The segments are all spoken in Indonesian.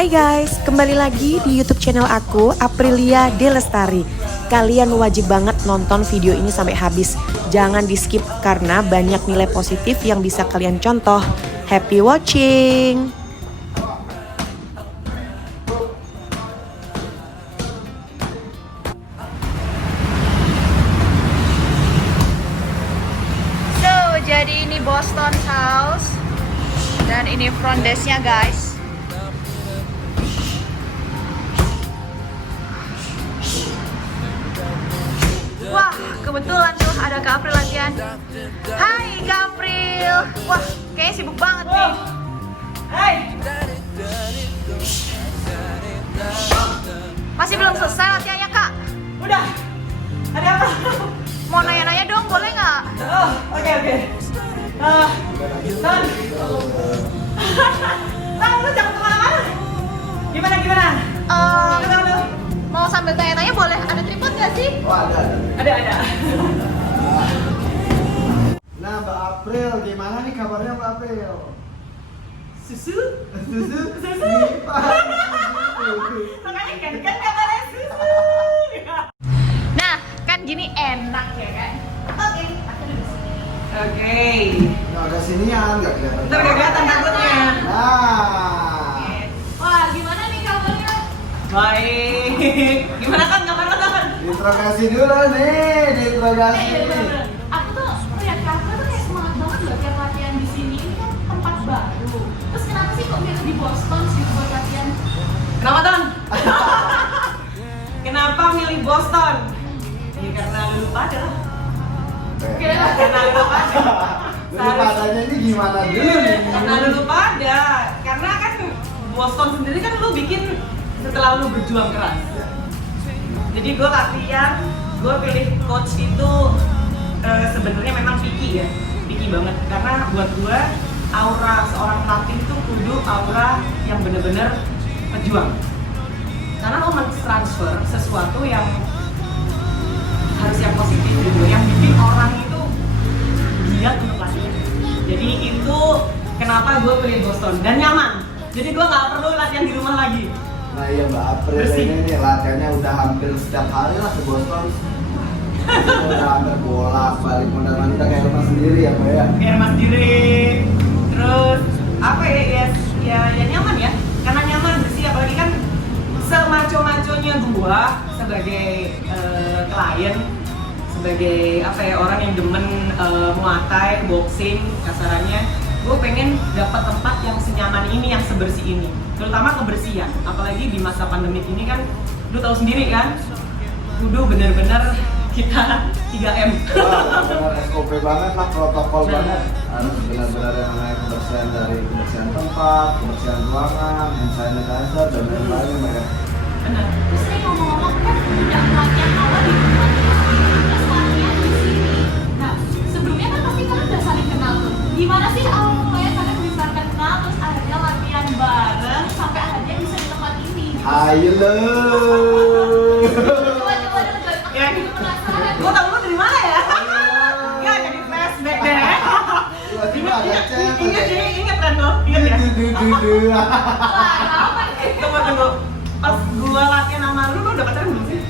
Hai guys, kembali lagi di YouTube channel aku, Aprilia Delestari. Kalian wajib banget nonton video ini sampai habis. Jangan di skip karena banyak nilai positif yang bisa kalian contoh. Happy watching! So, jadi ini Boston House dan ini front desk-nya guys. Wah, kebetulan tuh ada Kak April latihan. Hai Kak April. Wah, kayaknya sibuk banget nih. Hai. Masih belum selesai latihannya Kak? Udah. Ada apa? Mau nanya-nanya dong, boleh nggak? Oh, oke. Tan. Tan, lu jangan kemana-mana. Gimana? Udah. Mau sambil tanya-tanya boleh? Ada tripod nggak sih? Oh, ada. Ada. Nah, Mbak April, gimana nih kabarnya Mbak April? Susu? Susu? Susu? Makanya kan kabarnya susu. Nah, kan gini enak ya kan? Oke, aku duduk sini. Oke. Nggak ada sinian, nggak kelihatan. Ntar udah kelihatan takutnya. Nah, Wah, gimana nih kabarnya? Baik. Gimana kan kabar lo kan? diinterogasi dulu nih, diinterogasi. Aku tuh lihat kakak tuh kayak semangat banget loh tiap latihan di sini. Ini kan tempat baru. Terus kenapa sih kok milih di Boston sih buat latihan? Kenapa Ton? Kenapa milih Boston? Ya karena lu pada lah. Karena lu pada. Dulu padanya ini gimana dulu nih? Karena lu pada. Karena kan Boston sendiri kan lu bikin setelah lu berjuang keras. Jadi gue latihan, gue pilih coach itu sebenarnya memang picky ya, picky banget. Karena buat gue aura seorang pelatih itu kudu aura yang bener-bener pejuang. Karena lo mentransfer sesuatu yang harus yang positif gitu, yang bikin orang itu giat untuk latihan. Jadi itu kenapa gue pilih Boston dan nyaman. Jadi gue nggak perlu latihan di rumah lagi. Nah iya Mbak April Bersih. ini nih latihannya udah hampir setiap hari lah ke Boston. Udah hampir bolak-balik mondar-mandir udah kayak rumah sendiri ya Mbak ya. Biar mas diri. Terus apa ya nyaman ya. Karena nyaman bersih, apalagi kan semaco-maconya gua sebagai klien, sebagai apa ya orang yang demen muay boxing kasarannya, gue pengen dapat tempat yang senyaman ini, yang sebersih ini, terutama kebersihan. Apalagi di masa pandemik ini kan, lu tahu sendiri kan, kudu bener-bener kita 3M. Wah, benar SOP banget lah, protokol Nah. banget. Harus benar-benar yang namanya kebersihan dari kebersihan tempat, kebersihan ruangan, hand sanitizer dan lain-lain Mbak. Bener. Terus nih ngomong-ngomong kan udah latihan awal di rumah, terus latihan di sini. Nah, sebelumnya kan pasti kalian udah saling kenal tuh. Gimana sih awal mulanya kalian bisa kenal terus akhirnya latihan bareng sampai akhirnya bisa di tempat ini? Ayo lo. Coba dulu guys, aku Ya. juga penasaran. Gue tau lu dari mana ya? Gak jadi flashback deh. Tiba-tiba ada chat. Ingat kan lo? Ingat ya? Wah, apa nih? Tunggu. Pas gua latihan sama lu udah pacaran belum sih?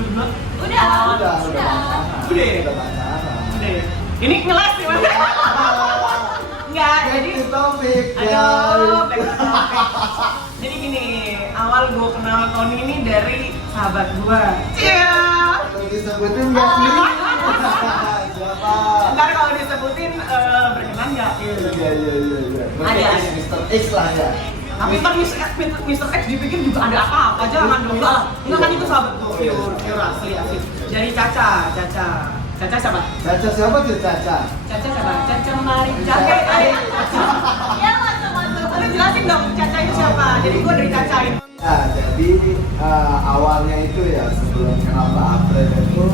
Belum. Udah. Udah Udah ya? Udah pacaran. Udah ya? Ini ngeles nih mas? Enggak, jadi Jadi topik ya. aduh, back to topic. Jadi gini, awal gua kenal Tony ini dari sahabat gua. Iya. Kalau disebutin nggak sih? Siapa? Ntar kalau disebutin berkenan nggak? Iya. Ada. Mr. X lah ya. Tapi ntar Mr. X dipikir juga ada apa-apa, jangan dong lah. Enggak kan itu sahabat gua, pure asli. Dari Caca siapa? Caca siapa tuh Caca? Caca siapa? Caca Marica. Ya, masuk. Lu jelasin dong Caca itu siapa? Jadi gua dari Caca ini. Nah, jadi awalnya itu ya sebelum kenal Mbak April itu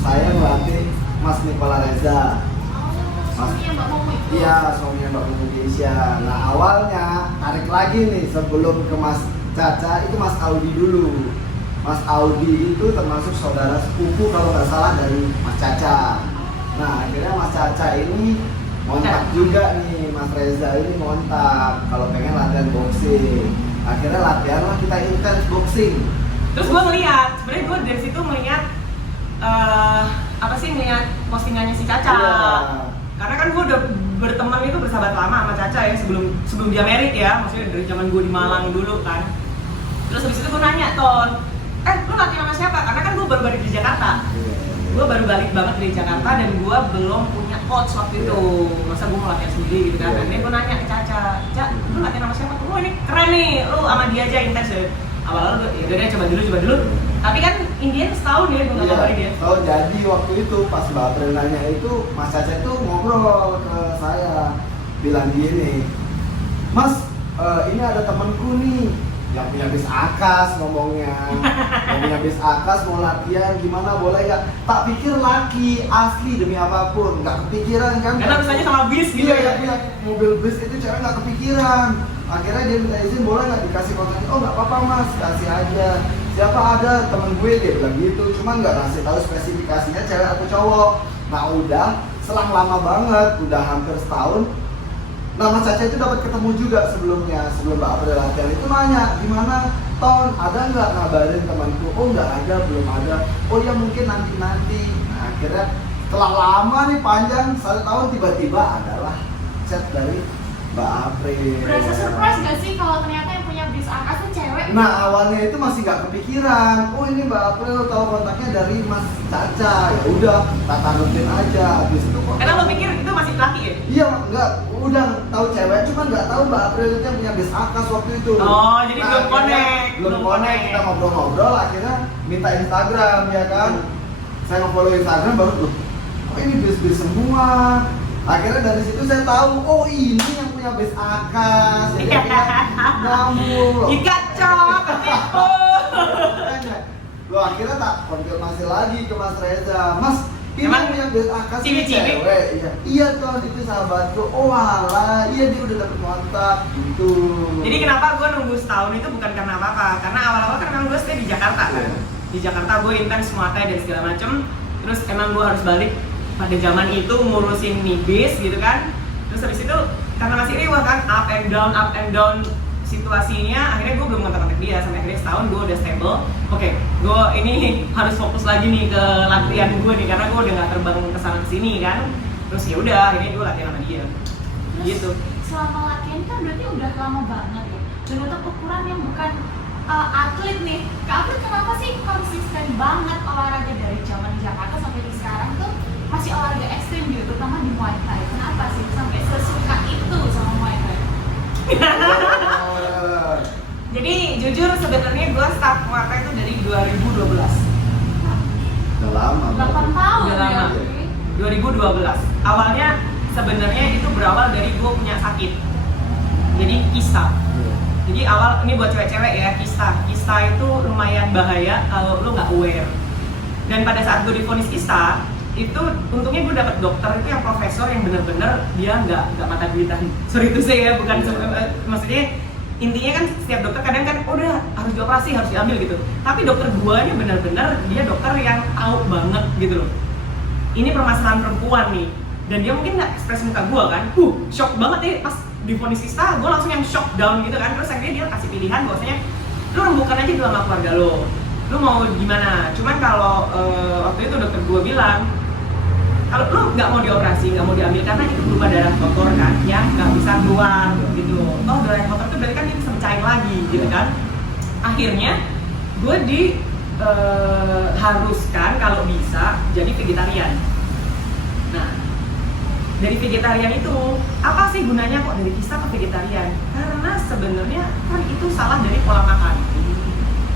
saya melatih Mas Nikola Reza. Suaminya Mbak Momo itu. Iya, suaminya Mbak Putri Keisha. Nah awalnya tarik lagi nih sebelum ke Mas Caca itu Mas Audi dulu. Mas Audi itu termasuk saudara sepupu kalau nggak salah dari Mas Caca. Nah akhirnya Mas Caca ini montak juga nih, Mas Reza ini montak kalau pengen latihan boxing. Akhirnya latihan lah kita intens boxing. Terus gue ngeliat, sebenarnya gue dari situ ngeliat apa sih, ngeliat postingannya si Caca. Iya. Karena kan gue udah berteman itu, bersahabat lama sama Caca ya, sebelum dia merit ya, maksudnya dari zaman gue di Malang dulu kan. Terus habis itu gue nanya, Ton, lu latihan sama siapa? Karena kan gue baru balik di Jakarta. Gue baru balik banget dari Jakarta dan gue belum punya coach waktu itu. Masa gue mau latihan sendiri gitu kan. Dan gue nanya ke Caca, lu latihan sama siapa? Oh ini keren nih, lu sama dia aja intens ya. Awal-awal ya udah deh, coba dulu. Tapi kan Indian setahun ya gue nggak kabarin dia. Oh jadi waktu itu pas Mbak April nanya itu, Mas Caca tuh ngobrol ke saya, bilang gini, Mas, ini ada temanku nih yang punya bis akas ngomongnya, yang punya bis akas mau latihan gimana, boleh nggak? Tak pikir laki asli demi apapun, nggak kepikiran kan? Karena misalnya sama bis gitu Iya, ya. punya mobil bis itu cewek nggak kepikiran. Akhirnya dia minta izin, boleh nggak dikasih kontaknya? Oh nggak apa-apa mas, kasih aja. Siapa ada temen gue, dia bilang gitu. Cuma nggak kasih tahu spesifikasinya cewek atau cowok. Nah udah, selang lama banget, udah hampir setahun. Nah Mas Caca itu dapat ketemu juga sebelumnya, sebelum Mbak April latihan itu nanya, gimana Ton, ada nggak ngabarin temanku? Oh nggak ada, belum ada. Oh ya mungkin nanti. Nah akhirnya setelah lama nih panjang, 1 tahun tiba-tiba adalah chat dari Mbak April. Berasa surprise gak sih kalau ternyata yang punya bis akas tuh cewek? Nah awalnya itu masih nggak kepikiran. Oh ini Mbak April tahu kontaknya dari Mas Caca. Ya udah, tak tanutin aja. Habis itu kok. Karena lo pikir itu masih laki ya? Iya, nggak, udah tahu cewek, cuman nggak tahu Mbak April itu yang punya bis akas waktu itu. Oh, jadi belum akhirnya connect. Belum connect, kita ngobrol-ngobrol, akhirnya minta Instagram ya kan. Saya nge-follow Instagram baru tuh, kok ini bis-bis semua. Akhirnya dari situ saya tahu, oh ini yang punya bis akas. Jadi akhirnya nyambung loh. Dikacok, ketipu. Loh akhirnya tak konfirmasi lagi ke Mas Reza, Mas ini Emang punya bis akas ini cewek-cewek? cewek? Iya Ton, itu sahabatku. Oh alah, iya dia udah dapet kontak gitu. Jadi kenapa gue nunggu setahun itu bukan karena apa-apa? Karena awal-awal kan memang gue stay di Jakarta kan. Iya. Di Jakarta gue intens Muay Thai dan segala macem. Terus emang gue harus balik pada zaman itu ngurusin nibis gitu kan. Terus habis itu karena masih riwah kan, up and down situasinya, akhirnya gue belum kontak-kontak dia. Sampai akhirnya setahun gue udah stable. Oke, gue ini harus fokus lagi nih ke latihan gue nih, karena gue udah gak terbang kesana kesini kan. Terus ya udah, akhirnya gue latihan sama dia. Terus Gitu. selama latihan kan berarti udah lama banget ya. Dan untuk ukuran yang bukan atlet nih, Kak April kenapa sih konsisten banget olahraga dari zaman di Jakarta sampai di sekarang tuh masih olahraga ekstrim gitu, terutama di Muay Thai? Kenapa sih sampai sesuka itu sama Muay Thai? Jadi jujur sebenarnya gue start Muay Thai itu dari 2012. Udah lama. 8 tahun Udah lama. ya. 2012. Awalnya sebenarnya itu berawal dari gue punya sakit. Jadi kista. Jadi awal ini buat cewek-cewek ya, kista itu lumayan bahaya kalau lo nggak aware. Dan pada saat gue divonis kista, itu untungnya gue dapet dokter itu yang profesor yang bener-bener dia nggak mata duitan. Sorry itu saya bukan maksudnya intinya kan setiap dokter kadang kan udah harus dioperasi, harus diambil gitu. Tapi dokter guanya bener-bener dia dokter yang tahu banget gitu loh. Ini permasalahan perempuan nih, dan dia mungkin nggak ekspres muka gue kan, shock banget nih pas divonis kista, gue langsung yang shock down gitu kan. Terus akhirnya dia kasih pilihan bahwasanya lu rembukan aja dulu sama keluarga lu mau gimana. Cuman kalau waktu itu dokter gue bilang kalau lu nggak mau dioperasi, nggak mau diambil karena itu berupa darah kotor kan yang nggak bisa keluar gitu. Oh darah kotor itu berarti kan dia bisa mencair lagi gitu kan. Akhirnya gue haruskan kalau bisa jadi vegetarian. Nah dari vegetarian itu apa sih gunanya kok dari kista ke vegetarian? Karena sebenarnya kan itu salah dari pola makan.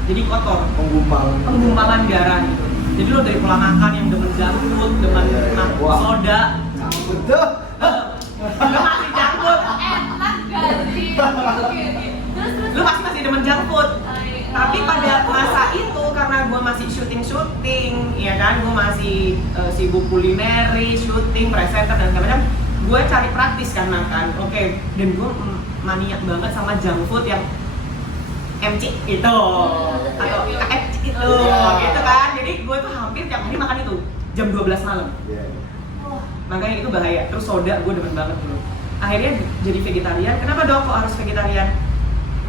Jadi kotor, penggumpalan darah gitu. Jadi lo dari pola makan yang demen junk food, demen soda, Betul. lo masih junk food, Enak gak sih? Terus lo masih demen junk food. Tapi pada masa itu karena gue masih syuting, ya kan, gue masih sibuk kulineri, syuting, presenter dan segala macam. Gue cari praktis kan makan, oke. Dan gue maniak banget sama junk food yang MC itu atau KFC itu, gitu kan. Jadi gue tuh hampir tiap hari makan itu jam 12 malam. Makanya itu bahaya. Terus soda gue demen banget dulu. Akhirnya jadi vegetarian. Kenapa dok kok harus vegetarian?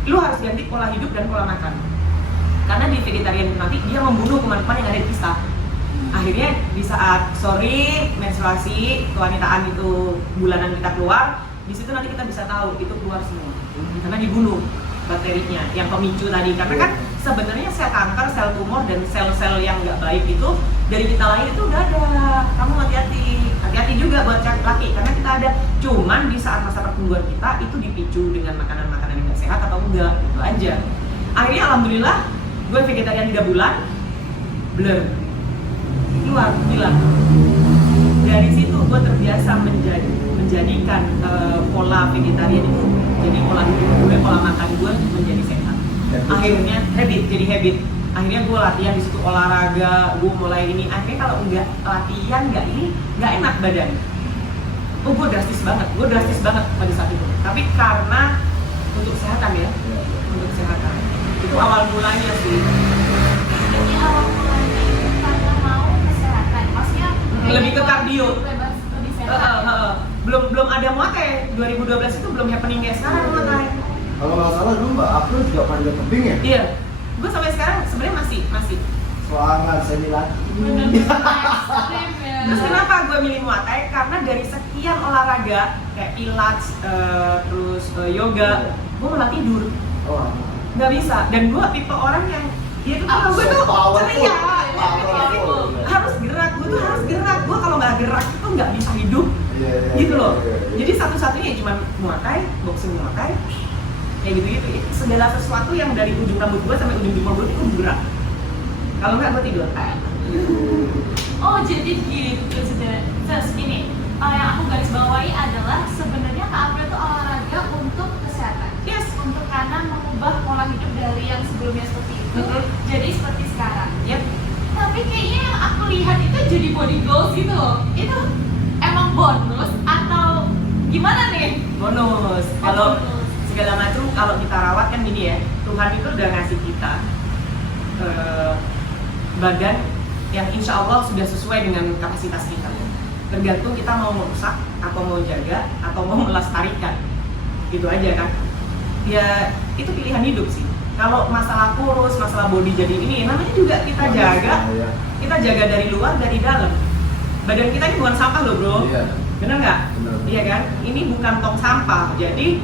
lu harus ganti pola hidup dan pola makan. Karena di vegetarian itu nanti dia membunuh kuman-kuman yang ada di kista. Akhirnya di saat sorry menstruasi kewanitaan itu bulanan kita keluar, di situ nanti kita bisa tahu itu keluar semua karena dibunuh bakterinya yang pemicu tadi. Karena kan sebenarnya sel kanker, sel tumor dan sel-sel yang nggak baik itu dari kita lahir itu udah ada. Kamu hati-hati juga buat laki karena kita ada. Cuman di saat masa pertumbuhan kita itu dipicu dengan makanan-makanan yang nggak sehat atau enggak, itu aja. Akhirnya alhamdulillah gue vegetarian 3 bulan, blur keluar hilang. Dari situ gue terbiasa menjadikan pola vegetarian itu jadi pola hidup gue, pola makan gue menjadi sehat. Akhirnya jadi habit. Akhirnya gue latihan di situ, olahraga, gue mulai ini. Akhirnya kalau nggak latihan, nggak enak badan. Oh gue drastis banget pada saat itu. Tapi karena untuk kesehatan ya, untuk kesehatan. Itu awal mulanya sih. Jadi awal mulanya itu karena mau kesehatan, maksudnya Lebih ke kardio. bebas, lebih sehat. Belum ada Muay Thai. 2012 itu belum happening kayak sekarang Muay Thai. Kalau nggak salah dulu Mbak April juga panjat tebing ya? Iya. Gue sampai sekarang sebenarnya masih. Semangat semi lagi. Bener-bener ekstrim ya. Terus kenapa gue milih Muay Thai? Karena dari sekian olahraga kayak pilates, terus yoga, gue malah tidur. Oh, Nggak bisa. Dan gue tipe orang yang dia tuh kalau gue tuh ceria, harus gerak. Gue tuh harus gerak. Gue kalau nggak gerak itu nggak bisa hidup. Gitu loh. Jadi satu-satunya cuma Muay Thai, boxing Muay Thai, kayak gitu-gitu. Segala sesuatu yang dari ujung rambut gue sampai ujung jempol gue itu gerak. Kalau nggak gue tidur. Oh jadi gitu sudah. Terus ini yang aku garis bawahi adalah sebenarnya Kak April itu olahraga untuk kesehatan. Yes. Untuk karena mengubah pola hidup dari yang sebelumnya seperti itu jadi seperti sekarang. Yep. Tapi kayaknya yang aku lihat itu jadi body goals gitu loh. Itu emang bonus atau gimana nih? Bonus. Kalau segala macam kalau kita rawat kan gini ya, Tuhan itu udah ngasih kita badan yang insya Allah sudah sesuai dengan kapasitas kita. Tergantung kita mau merusak atau mau jaga atau mau melestarikan, gitu aja kan. Ya itu pilihan hidup sih. Kalau masalah kurus, masalah body jadi ini, namanya juga kita jaga dari luar, dari dalam. Badan kita ini bukan sampah loh bro, bener nggak? Iya kan? Ini bukan tong sampah, jadi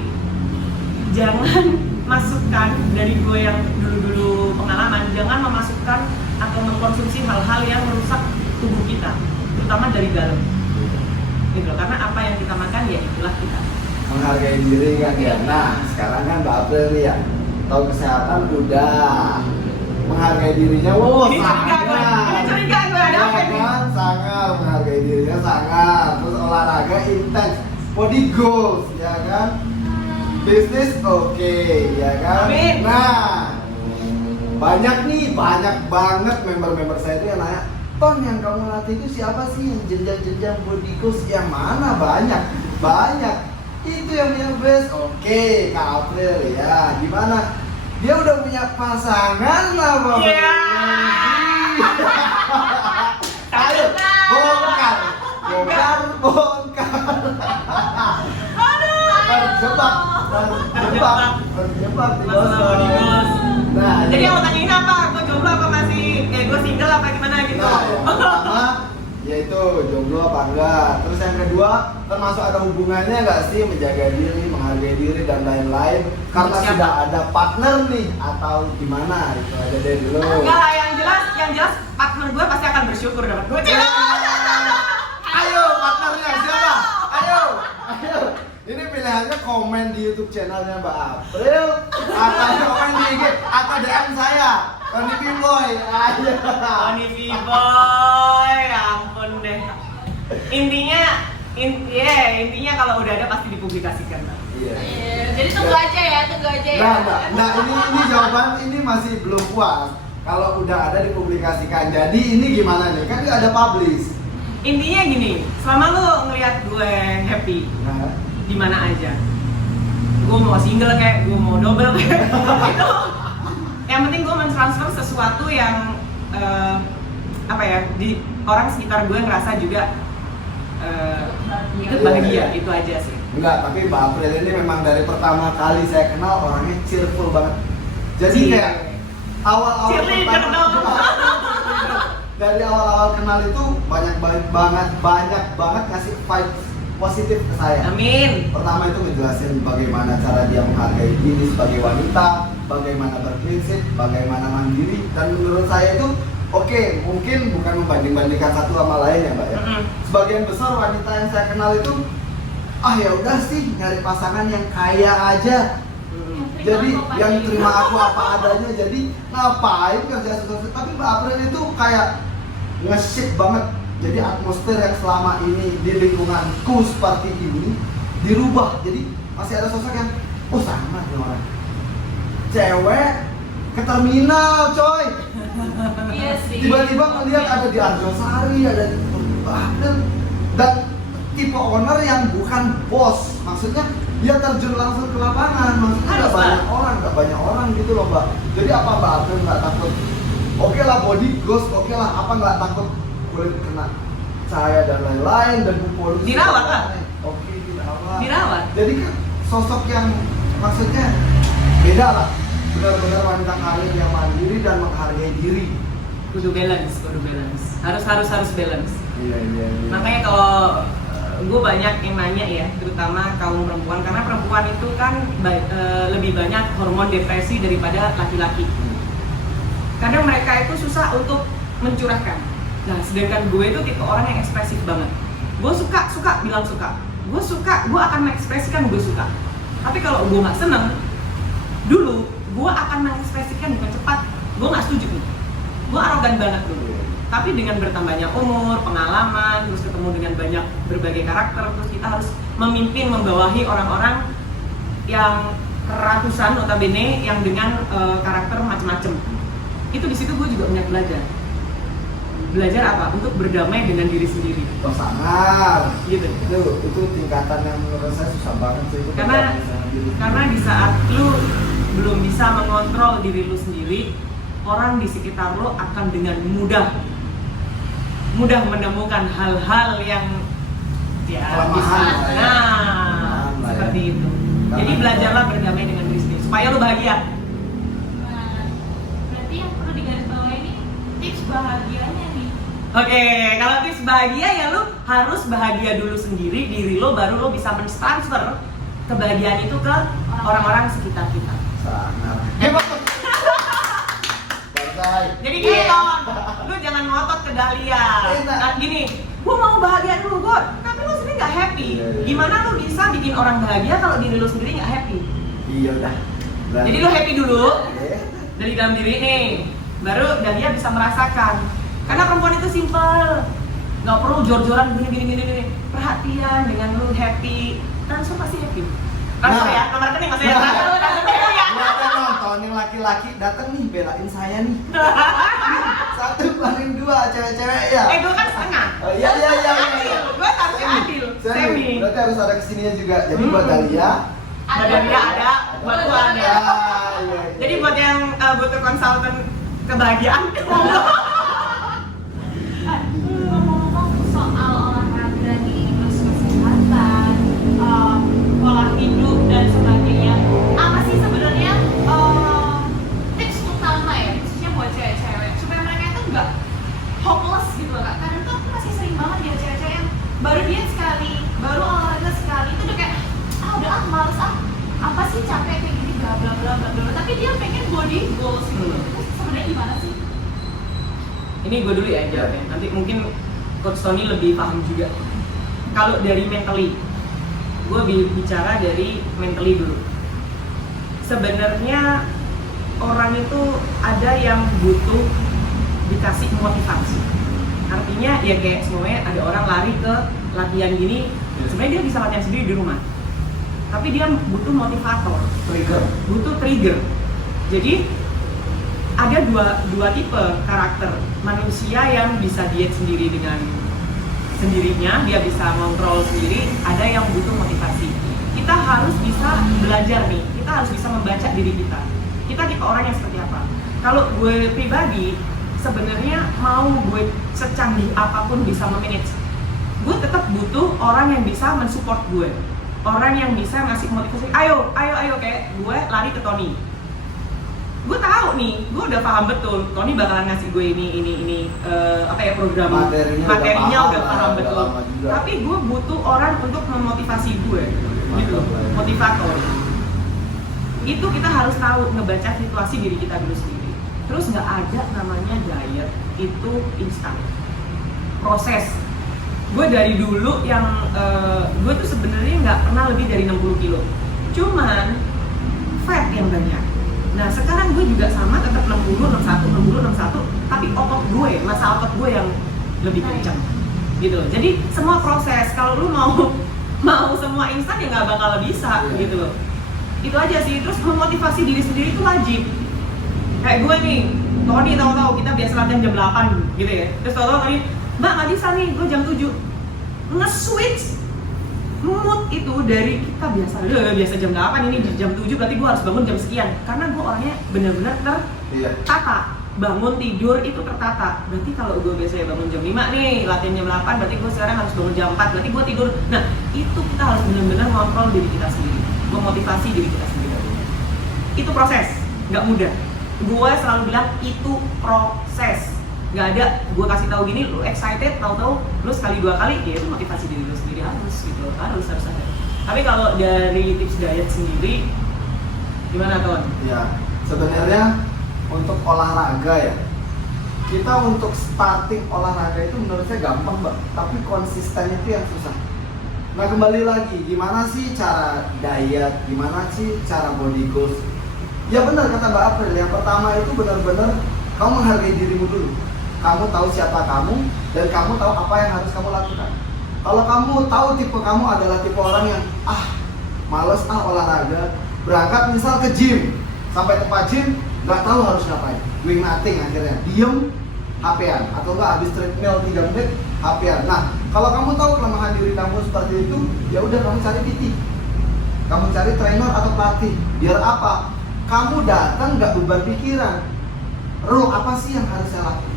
jangan masukkan dari gue yang dulu-dulu pengalaman, jangan memasukkan atau mengkonsumsi hal-hal yang merusak tubuh kita, terutama dari dalam. Gitu loh, karena apa yang kita makan ya itulah kita. Menghargai diri kan ya. Nah, sekarang kan Mbak April nih ya, tahu kesehatan udah, menghargai dirinya, Ini curiga gue ada apa ya nih? kan, sangat menghargai dirinya sangat. Terus olahraga intens, body goals, ya kan, bisnis oke, ya kan. Amin. Nah, banyak banget member-member saya itu yang nanya, Ton yang kamu latih itu siapa sih yang jenjang-jenjang body goals yang mana? Banyak. Itu yang punya best. Oke, Kak April ya. Gimana? Dia udah punya pasangan lah, Bang. Iya. Ayo, bongkar. Terjebak di Masalah Boston. body goals. Nah, Jadi yang mau tanyain apa? Gue jomblo apa masih? Gue single apa gimana gitu? Nah, yang pertama yaitu jomblo apa enggak. Terus yang kedua, termasuk ada hubungannya nggak sih menjaga diri, menghargai diri dan lain-lain. Karena Siapa? sudah ada partner nih atau gimana? Itu aja deh dulu. Enggak lah, yang jelas partner gue pasti akan bersyukur dapat gue. Ayo partnernya siapa? Ayo. Ini pilihannya komen di YouTube channelnya Mbak April atau komen di IG atau DM saya. Tony Pimboy. Ayo. Tony Boy, ya ampun deh. Intinya kalau udah ada pasti dipublikasikan. Iya. Jadi tunggu aja ya. Nah, ini jawaban ini masih belum puas. Kalau udah ada dipublikasikan. Jadi ini gimana nih? Kan nggak ada publish. Intinya gini, selama lu ngelihat gue happy Nah, di mana aja, gue mau single kayak, gue mau double kayak, itu yang penting gue mentransfer sesuatu yang apa ya, di orang sekitar gue ngerasa juga ikut bahagia, itu aja sih. Enggak, tapi Mbak April ini memang dari pertama kali saya kenal orangnya cheerful banget. Jadi kayak awal-awal Cheerleader dong. dari awal-awal kenal itu banyak banget ngasih vibes positif ke saya. Amin. Pertama itu ngejelasin bagaimana cara dia menghargai diri sebagai wanita, bagaimana berprinsip, bagaimana mandiri, dan menurut saya itu oke, mungkin bukan membanding-bandingkan satu sama lain ya Mbak ya. Sebagian besar wanita yang saya kenal itu ya udah sih nyari pasangan yang kaya aja. Jadi yang terima aku apa adanya, jadi ngapain kerja susah. Tapi Mbak April itu kayak nge-shift banget. Jadi atmosfer yang selama ini di lingkunganku seperti ini dirubah. Jadi masih ada sosok yang sama nih orang. Cewek ke terminal coy. Iya sih. Tiba-tiba ngeliat ada di Arjosari, ada di dan tipe owner yang bukan bos. Maksudnya dia terjun langsung ke lapangan. Maksudnya nggak banyak orang gitu loh Mbak. Jadi apa Mbak April nggak takut? Oke lah body ghost, oke lah apa nggak takut kulit kena cahaya dan lain-lain dan polusi. Dirawat lah. Oke, dirawat. Dirawat. Jadi kan sosok yang maksudnya beda lah. Benar-benar wanita karir yang mandiri dan menghargai diri. Kudu balance. Harus balance. Iya. Makanya kalau gue banyak yang nanya ya, terutama kaum perempuan, karena perempuan itu kan lebih banyak hormon depresi daripada laki-laki. Kadang mereka itu susah untuk mencurahkan. Nah, sedangkan gue itu tipe orang yang ekspresif banget. Gue suka bilang suka. Gue akan mengekspresikan gue suka. Tapi kalau gue nggak seneng, dulu gue akan mengekspresikan bukan cepat. Gue nggak setuju nih. Gue arogan banget dulu. Tapi dengan bertambahnya umur, pengalaman, terus ketemu dengan banyak berbagai karakter, terus kita harus memimpin, membawahi orang-orang yang ratusan notabene yang dengan karakter macam-macam. Itu di situ gue juga banyak belajar apa? Untuk berdamai dengan diri sendiri. Sangat Gitu. itu tingkatan yang menurut saya susah banget sih itu. Karena di saat lu belum bisa mengontrol diri lu sendiri, orang di sekitar lu akan dengan mudah menemukan hal-hal yang kelemahan. Seperti itu. Jadi belajarlah berdamai dengan diri sendiri supaya lu bahagia. Berarti yang perlu digarisbawahi ini tips bahagianya nih. Oke, kalau tips bahagia ya lu harus bahagia dulu sendiri, diri lo, baru lo bisa mentransfer kebahagiaan itu ke orang-orang sekitar kita. Sangat. Jadi gini lu jangan ngotot ke Dahlia. Nah, gini, gua mau bahagia dulu, tapi lu sendiri nggak happy. Gimana lu bisa bikin orang bahagia kalau diri lu sendiri nggak happy? Iya udah. Jadi lu happy dulu dari dalam diri nih, baru Dahlia bisa merasakan. Karena perempuan itu simple, nggak perlu jor-joran gini. Perhatian dengan lu happy, transfer pasti happy. Transfer ya, nomor rekening maksudnya. Transfer happy ya. Ada nonton yang laki-laki datang nih belain saya nih. Satu paling dua cewek-cewek ya. Gue kan setengah. Iya. Adil, gue harusnya adil. Semi. Berarti harus ada kesininya juga. Jadi buat Dahlia. Buat Dahlia ada, buat gue ada. Iya. Jadi buat yang butuh konsultan kebahagiaan. Ngomong-ngomong soal olahraga nih, terus kesehatan, pola hidup dan sebagainya, apa sih sebenarnya tips utama ya, khususnya buat cewek-cewek supaya mereka itu nggak hopeless gitu loh Kak? Karena tuh aku masih sering banget lihat cewek-cewek yang baru diet sekali, baru olahraga sekali, itu udah kayak udah males apa sih capek kayak gini bla bla bla bla bla, tapi dia pengen body goals gitu. Terus sebenarnya gimana sih? Ini gue dulu ya jawabnya, nanti mungkin Coach Tony lebih paham juga. Kalau dari mentally, gue bicara dari mentally dulu. Sebenarnya orang itu ada yang butuh dikasih motivasi. Artinya ya kayak semuanya ada orang lari ke latihan gini, sebenarnya dia bisa latihan sendiri di rumah. Tapi dia butuh motivator, butuh trigger. Jadi ada dua tipe karakter manusia yang bisa diet sendiri dengan sendirinya, dia bisa kontrol sendiri. Ada yang butuh motivasi. Kita harus bisa belajar nih, kita harus bisa membaca diri kita. Kita tipe orang yang seperti apa? Kalau gue pribadi, sebenarnya mau gue secanggih apapun bisa memanage gue tetap butuh orang yang bisa mensupport gue, orang yang bisa ngasih motivasi. Ayo kayak gue lari ke Tony. Gue tahu nih, gue udah paham betul Tony bakalan ngasih gue ini program materinya udah paham betul. Tapi gue butuh orang untuk memotivasi gue, gitu, motivator. Itu kita harus tahu ngebaca situasi diri kita dulu sendiri. Terus nggak ada namanya diet itu instan, proses. Gue dari dulu yang gue tuh sebenarnya nggak pernah lebih dari 60 kilo, cuman fat yang banyak. Nah sekarang gue juga sama, tetap 60, 61, tapi masa otot gue yang lebih kencang gitu loh. Jadi semua proses, kalau lu mau semua instan ya nggak bakal bisa gitu loh. Itu aja sih. Terus memotivasi diri sendiri itu wajib. Kayak gue nih, Tony tahu kita biasa latihan jam 8 gitu ya. Terus tahu Tony, Mbak nggak bisa nih, gue jam 7. Nge-switch mood itu dari kita biasa jam 8, ini jam 7 berarti gue harus bangun jam sekian. Karena gue orangnya benar-benar tertata. Bangun tidur itu tertata. Berarti kalau gue biasanya bangun jam 5 nih, latihan jam 8, berarti gue sekarang harus bangun jam 4, berarti gue tidur. Nah, itu kita harus benar-benar ngontrol diri kita sendiri, memotivasi diri kita sendiri. Itu proses, nggak mudah. Gue selalu bilang itu proses. Nggak ada gue kasih tahu gini, lu excited, tahu-tahu lu sekali dua kali, ya itu motivasi diri lu sendiri harus ada. Tapi kalau dari tips diet sendiri, gimana Ton? Ya, sebenarnya untuk olahraga ya, kita untuk starting olahraga itu menurut saya gampang Mbak, tapi konsisten itu yang susah. Nah kembali lagi, gimana sih cara diet, gimana sih cara body goals? Ya benar kata Mbak April, yang pertama itu benar-benar kamu menghargai dirimu dulu. Kamu tahu siapa kamu dan kamu tahu apa yang harus kamu lakukan. Kalau kamu tahu tipe kamu adalah tipe orang yang males olahraga, berangkat misal ke gym, sampai tempat gym nggak tahu harus ngapain, doing nothing akhirnya, diem, HP-an, atau nggak habis treadmill 3 menit, HP-an. Nah, kalau kamu tahu kelemahan diri kamu seperti itu, ya udah kamu cari PT, kamu cari trainer atau pelatih. Biar apa? Kamu datang nggak beban pikiran. Rule apa sih yang harus saya lakukan?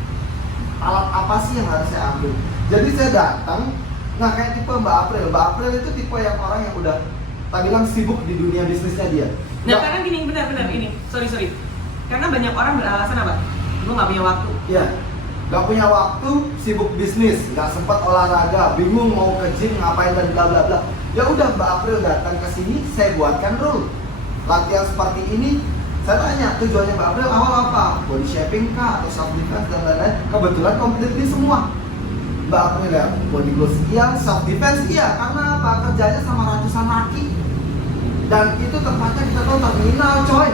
Alat apa sih yang harus saya ambil? Jadi saya datang, nah kayak tipe Mbak April itu tipe yang orang yang udah, tak bilang sibuk di dunia bisnisnya dia. Nah karena gini, benar ini, sorry. Karena banyak orang beralasan apa? Gue nggak punya waktu. Iya, nggak punya waktu, sibuk bisnis, nggak sempat olahraga, bingung mau ke gym ngapain dan bla bla bla. Ya udah Mbak April datang ke sini, saya buatkan rule. Latihan seperti ini. Saya tanya tujuannya Mbak April awal apa? Body shaping kah atau self defense dan lain-lain? Kebetulan kompetitif semua. Mbak April ya, body goals iya, self defense iya. Karena apa? Kerjanya sama ratusan laki. Dan itu tempatnya kita tahu terminal coy.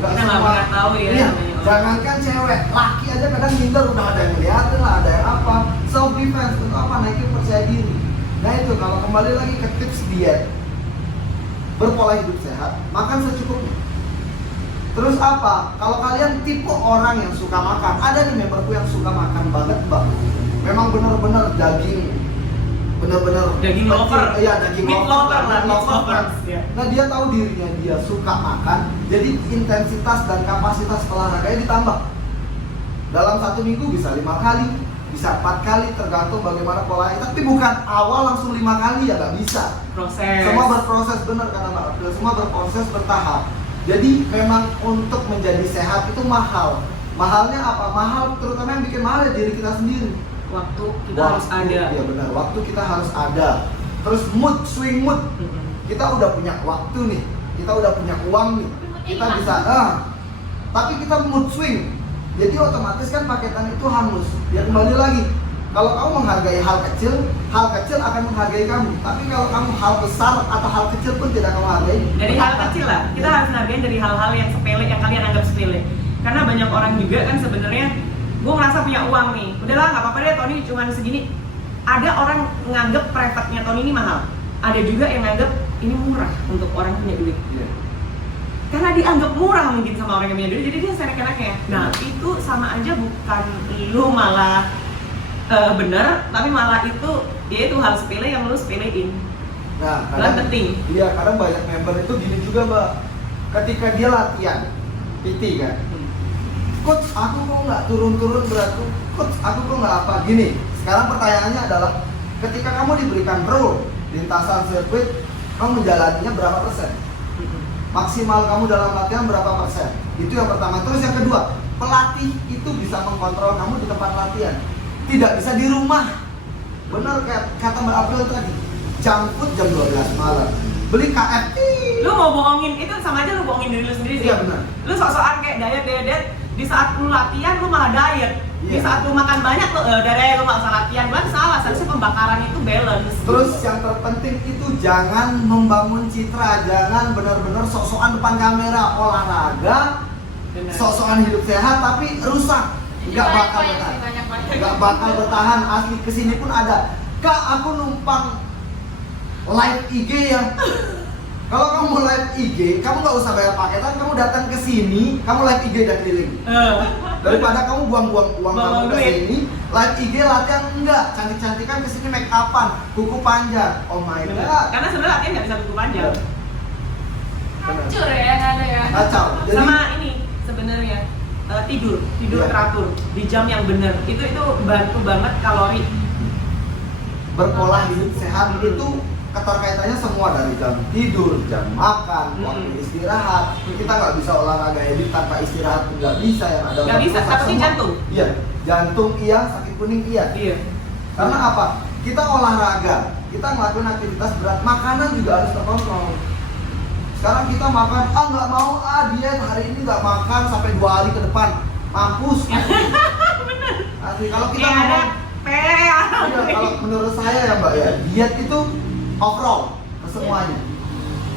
Kita nggak pernah tahu ya. Iya, jangankan cewek, laki aja kadang minder, udah ada yang ngeliatin lah, ada yang apa. Self defense untuk apa? Naikin percaya diri. Nah itu kalau kembali lagi ke tips diet, berpola hidup sehat, makan secukupnya. Terus apa? Kalau kalian tipe orang yang suka makan, ada nih memberku yang suka makan banget Mbak. Memang benar-benar daging lover. Iya, daging meat lover lah, meat lover. Nah dia tahu dirinya dia suka makan, jadi intensitas dan kapasitas olahraganya ditambah. Dalam 1 minggu bisa 5 kali, bisa 4 kali, tergantung bagaimana polanya. Tapi bukan awal langsung 5 kali ya, nggak bisa. Proses. Semua berproses, benar kata Mbak April. Semua berproses bertahap. Jadi memang untuk menjadi sehat itu mahal. Mahalnya apa? Mahal, terutama yang bikin mahal ya diri kita sendiri. Waktu kita harus ada. Iya benar, waktu kita harus ada. Terus mood, swing mood. Kita udah punya waktu nih, kita udah punya uang nih, kita bisa tapi kita mood swing. Jadi otomatis kan paketan itu hangus. Ya kembali lagi, kalau kamu menghargai hal kecil akan menghargai kamu. Tapi kalau kamu hal besar atau hal kecil pun tidak kamu hargai. Dari hal kecil lah, kita harus hargain dari hal-hal yang sepele, yang kalian anggap sepele. Karena banyak orang juga kan sebenarnya, gue ngerasa punya uang nih, udahlah nggak apa-apa deh Tony cuma segini. Ada orang nganggep private-nya Tony ini mahal. Ada juga yang nganggep ini murah untuk orang punya duit. Karena dianggap murah mungkin sama orang yang punya duit, jadi dia senek-eneknya. Nah itu sama aja, bukan lu malah bener, tapi malah itu dia itu hal sepele yang lu sepelein. Nah, penting. Iya, karena banyak member itu gini juga Mbak. Ketika dia latihan PT kan, coach aku kok nggak turun beratku, coach aku kok nggak apa. Gini, sekarang pertanyaannya adalah Ketika kamu diberikan rule lintasan sirkuit, kamu menjalaninya berapa persen? Maksimal kamu dalam latihan berapa persen? Itu yang pertama. Terus yang kedua, pelatih itu bisa mengkontrol kamu di tempat latihan, tidak bisa di rumah. Benar kayak kata Mbak April tadi, junk food jam 12 malam, beli KFC. Lu mau bohongin, itu sama aja lu bohongin diri lu sendiri sih. Iya benar. Lu sok-sokan kayak diet, di saat lu latihan lu malah diet. Di Iya. saat lu makan banyak tuh, dari lu gak usah latihan. Kan salah, seharusnya pembakaran itu balance. Terus yang terpenting itu jangan membangun citra, jangan benar-benar sok-sokan depan kamera olahraga, Bener. sok-sokan hidup sehat tapi rusak. Nggak bakal bertahan. Nggak bakal bertahan, asli. Kesini pun ada, Kak aku numpang live IG ya. Kalau kamu mau live IG, kamu nggak usah bayar paketan, kamu datang ke sini, kamu live IG dan keliling. Daripada kamu buang-buang uang Buang-buang kamu ke duit. sini, live IG latihan enggak, cantik-cantikan ke sini make upan, kuku panjang. Oh my Bener. god. Karena sebenarnya latihan nggak bisa buku panjang. Hancur ya, nggak ada ya. Kacau. Jadi Sama ini sebenarnya tidur Iya. teratur di jam yang benar. Itu bantu banget kalori. berpola hidup sehat itu keterkaitannya semua dari jam tidur, jam makan, waktu istirahat. Kita nggak bisa olahraga edit tanpa istirahat, nggak bisa yang ada. Nggak bisa, rusak tapi semua. jantung. Iya, jantung iya, sakit kuning iya. Iya. Karena apa? Kita olahraga, kita ngelakuin aktivitas berat, makanan juga harus terkontrol. Sekarang kita makan, nggak mau diet hari ini nggak makan sampai 2 hari ke depan, mampus. Asli, kalau kita Kayak ada ngomong, PA. iya, kalau menurut saya ya Mbak ya, diet itu overall semuanya.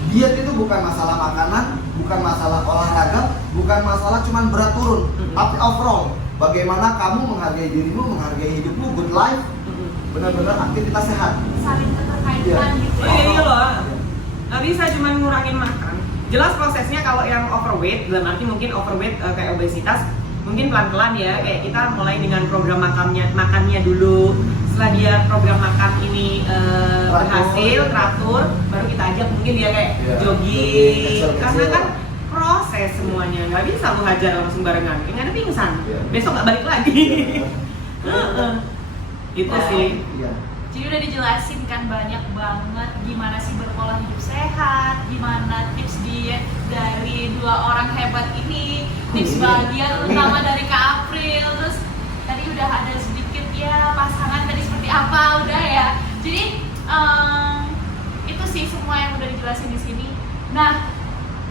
Diet itu bukan masalah makanan, bukan masalah olahraga, bukan masalah cuman berat turun, tapi overall bagaimana kamu menghargai dirimu, menghargai hidupmu, good life, benar-benar aktivitas sehat. Saling keterkaitan Iya. gitu Oh ya. iya loh. Nggak bisa cuma ngurangin makan. Jelas prosesnya kalau yang overweight, dalam arti mungkin overweight kayak obesitas, mungkin pelan-pelan ya. Kayak kita mulai dengan program makannya dulu. Setelah dia program makan ini berhasil, teratur, baru kita ajak mungkin dia kayak Iya. jogging. Kecil-kecil. Karena kan proses semuanya, nggak bisa lu hajar langsung barengan. Yang ada pingsan, Iya. besok nggak balik lagi. Heeh. Itu sih. Iya. Jadi udah dijelasin kan banyak banget gimana sih berpola hidup sehat, gimana tips diet dari 2 orang hebat ini, tips bahagia terutama dari Kak April, terus tadi udah ada sedikit ya pasangan tadi seperti apa udah ya. Jadi itu sih semua yang udah dijelasin di sini. Nah,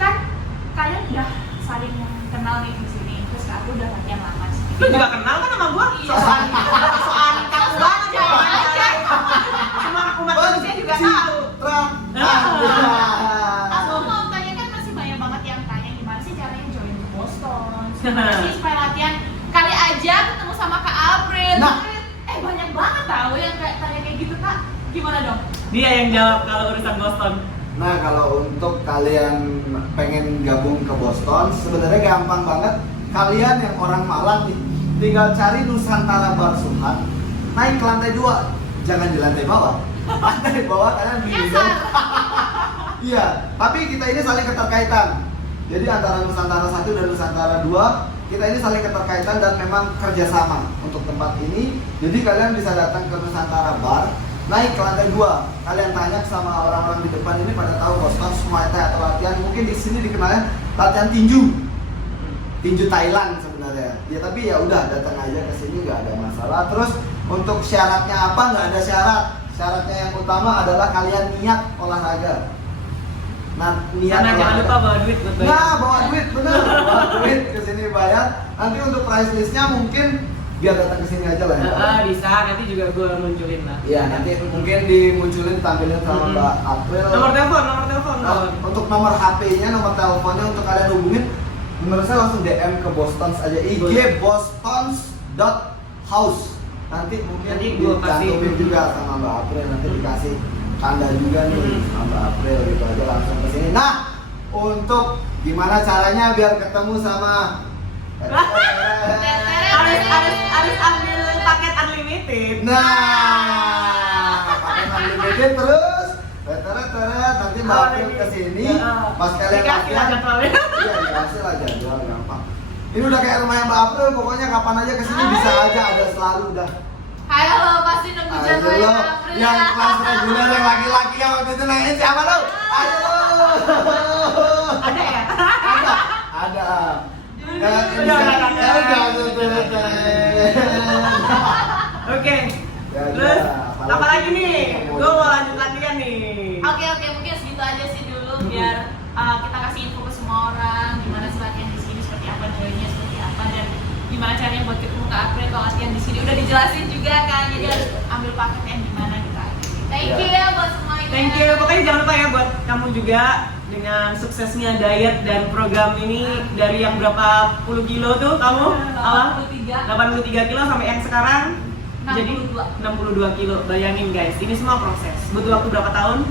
kan kalian udah saling kenal nih di sini, terus aku udah latihan lama sih. Lu juga kenal kan sama gua? Iya. Soal kaku banget ya. Cuma umat manusia juga tahu. Aku mau tanya kan masih banyak banget yang tanya gimana sih caranya join ke Boston, gimana sih supaya latihan kali aja ketemu sama Kak April. Nah. Banyak banget tahu yang kayak tanya kayak gitu Kak. Gimana dong? Dia yang jawab kalau urusan Boston. Nah kalau untuk kalian pengen gabung ke Boston, sebenarnya gampang banget. Kalian yang orang Malang nih, tinggal cari Nusantara Bar Suhan, naik ke lantai 2, jangan di lantai bawah. Lantai bawah kalian bingung. Iya, tapi kita ini saling keterkaitan. Jadi antara Nusantara 1 dan Nusantara 2, kita ini saling keterkaitan dan memang kerjasama untuk tempat ini. Jadi kalian bisa datang ke Nusantara Bar, naik ke lantai 2. Kalian tanya sama orang-orang di depan ini pada tahu Boston Muay Thai atau latihan. Mungkin di sini dikenalnya latihan tinju Thailand sebenarnya. Ya tapi ya udah datang aja ke sini nggak ada masalah. Terus untuk syaratnya apa? Nggak ada syarat. Syaratnya yang utama adalah kalian niat olahraga. Nah, niat Karena jangan lupa bawa duit buat bayar. Nah, bawa duit, bener. Bawa duit ke sini bayar. Nanti untuk price listnya mungkin biar datang ke sini aja lah ya. Bisa, nanti juga gue munculin lah. Iya, nanti mungkin dimunculin tampilin sama Mbak April. Nomor telepon. Nah, untuk nomor HP-nya, nomor teleponnya untuk kalian hubungin, menurut saya langsung DM ke Bostons aja. IG bostons.house. Nanti mungkin Nanti gua kasih. dicantumin juga sama Mbak April, nanti dikasih tanda juga nih sama Mbak April gitu aja langsung ke sini. Nah, untuk gimana caranya biar ketemu sama Harus ambil paket unlimited. Nah, pakai unlimited terus teret nanti Mbak April kesini pas kalian dikasih lah jadwalnya. iya dikasih lah jadwal gampang. Ini udah kayak rumahnya Mbak April, pokoknya kapan aja kesini bisa aja, ada selalu udah. Ayo lo pasti nunggu Ayo jadwal lo, April yang ya. kelas reguler yang laki-laki yang waktu itu nanyain siapa lo? Ayo lo. Ada ya? Ada. Oke. Ya, Terus ya, apa lagi nih? Gue mau lanjut latihan nih. Oke, mungkin segitu aja sih dulu biar kita kasih info ke semua orang gimana sih latihan di sini, seperti apa, joinnya seperti apa, dan gimana caranya buat ketemu Kak April kalau latihan di sini udah dijelasin juga kan, jadi harus ambil paket yang gimana kita. Thank you ya buat semuanya. Thank you. Pokoknya jangan lupa ya buat kamu juga dengan suksesnya diet dan program ini dari yang berapa puluh kilo tuh kamu? 83 kilo sampai yang sekarang 62. jadi 62 kilo. Bayangin guys, ini semua proses. Butuh waktu berapa tahun?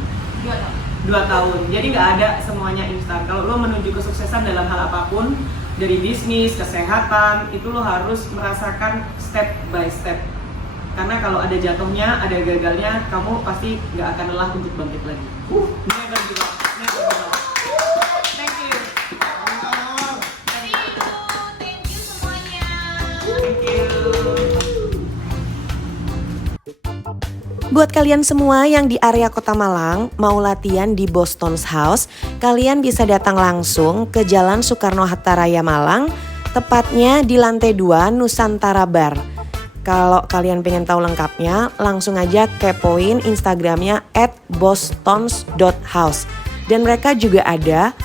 2 tahun. Jadi nggak ada semuanya instan. Kalau lo menuju kesuksesan dalam hal apapun, dari bisnis, kesehatan, itu lo harus merasakan step by step. Karena kalau ada jatuhnya, ada gagalnya, kamu pasti nggak akan lelah untuk bangkit lagi. Never give up. Never give up. Thank you. Thank you semuanya. Thank you. Buat kalian semua yang di area Kota Malang mau latihan di Boston's House, kalian bisa datang langsung ke Jalan Soekarno-Hatta Raya Malang, tepatnya di lantai 2 Nusantara Bar. Kalau kalian pengen tahu lengkapnya, langsung aja kepoin Instagramnya @bostons.house. Dan mereka juga ada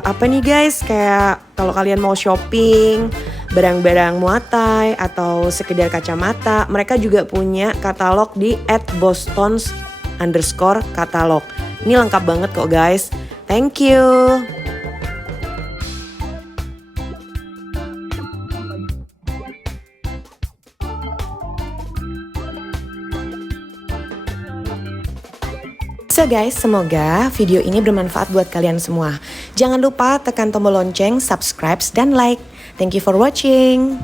apa nih guys, kayak kalau kalian mau shopping barang-barang Muay Thai atau sekedar kacamata, mereka juga punya katalog di @bostons_katalog. Ini lengkap banget kok guys. Thank you. So guys, semoga video ini bermanfaat buat kalian semua. Jangan lupa tekan tombol lonceng, subscribe, dan like. Thank you for watching.